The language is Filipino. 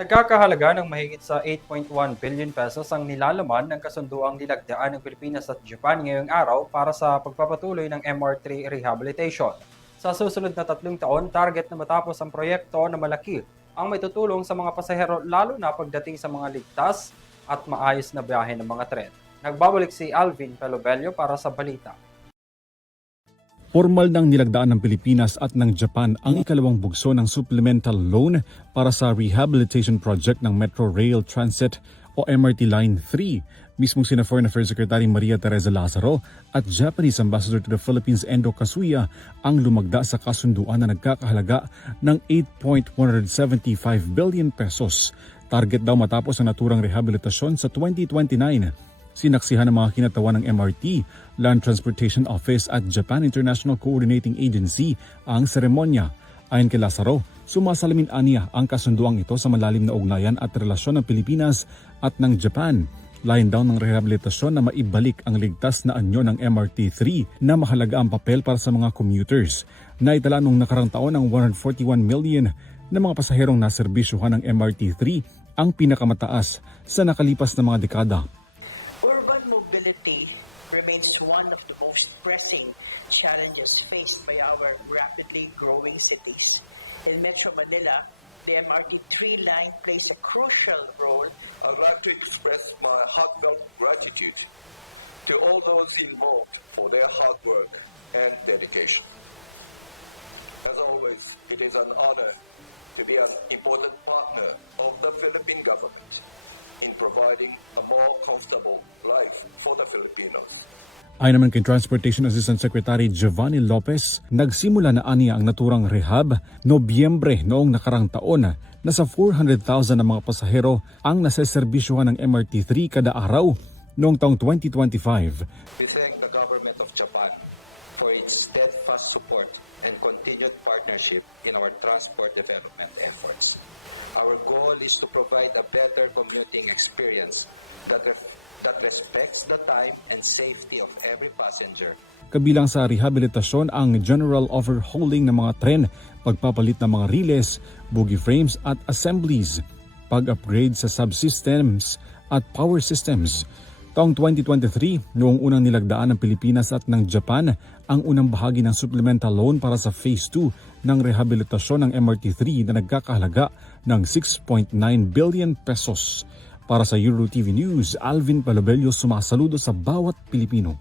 Nagkakahalaga ng mahigit sa 8.1 billion pesos ang nilalaman ng kasunduang nilagdaan ng Pilipinas at Japan ngayong araw para sa pagpapatuloy ng MR3 rehabilitation. Sa susunod na 3 taon, target na matapos ang proyekto na malaki ang may tutulong sa mga pasahero lalo na pagdating sa mga ligtas at maayos na biyahe ng mga tren. Nagbabalik si Alvin Pelobello para sa balita. Formal nang nilagdaan ng Pilipinas at ng Japan ang ikalawang bugso ng supplemental loan para sa rehabilitation project ng Metro Rail Transit o MRT Line 3. Mismong sina Foreign Affairs Secretary Maria Teresa Lazaro at Japanese Ambassador to the Philippines Endo Kazuya ang lumagda sa kasunduan na nagkakahalaga ng 8.175 billion pesos. Target daw matapos ang naturang rehabilitasyon sa 2029. Sinaksihan ng mga kinatawan ng MRT, Land Transportation Office at Japan International Coordinating Agency ang seremonya. Ayon kay Lazaro, sumasalamin aniya ang kasunduang ito sa malalim na ugnayan at relasyon ng Pilipinas at ng Japan. Layon daw ng rehabilitasyon na maibalik ang ligtas na anyo ng MRT-3 na mahalaga ang papel para sa mga commuters. Naitala nung nakarang taon ang 141 million na mga pasaherong naserbisyuhan ng MRT-3, ang pinakamataas sa nakalipas na mga dekada. Urban mobility remains one of the most pressing challenges faced by our rapidly growing cities. In Metro Manila, the MRT-3 line plays a crucial role. I'd like to express my heartfelt gratitude to all those involved for their hard work and dedication. As always, it is an honor to be an important partner of the Philippine government in providing a more comfortable life for the Filipinos. Ayon naman kay Transportation Assistant Secretary Giovanni Lopez, nagsimula na aniya ang naturang rehab Nobyembre noong nakarang taon. Nasa 400,000 na mga pasahero ang naseserbisyuhan ng MRT-3 kada araw noong taong 2025. We thank the government of Japan for its steadfast support and continued partnership in our transport development efforts. Our goal is to provide a better commuting experience that respects the time and safety of every passenger. Kabilang sa rehabilitasyon ang general overhauling ng mga tren, pagpapalit ng mga riles, bogie frames at assemblies, pag-upgrade sa subsystems at power systems. Taong 2023, noong unang nilagdaan ng Pilipinas at ng Japan ang unang bahagi ng supplemental loan para sa Phase 2 ng rehabilitasyon ng MRT-3 na nagkakahalaga ng 6.9 billion pesos. Para sa EuroTV News, Alvin Palobello sumasaludo sa bawat Pilipino.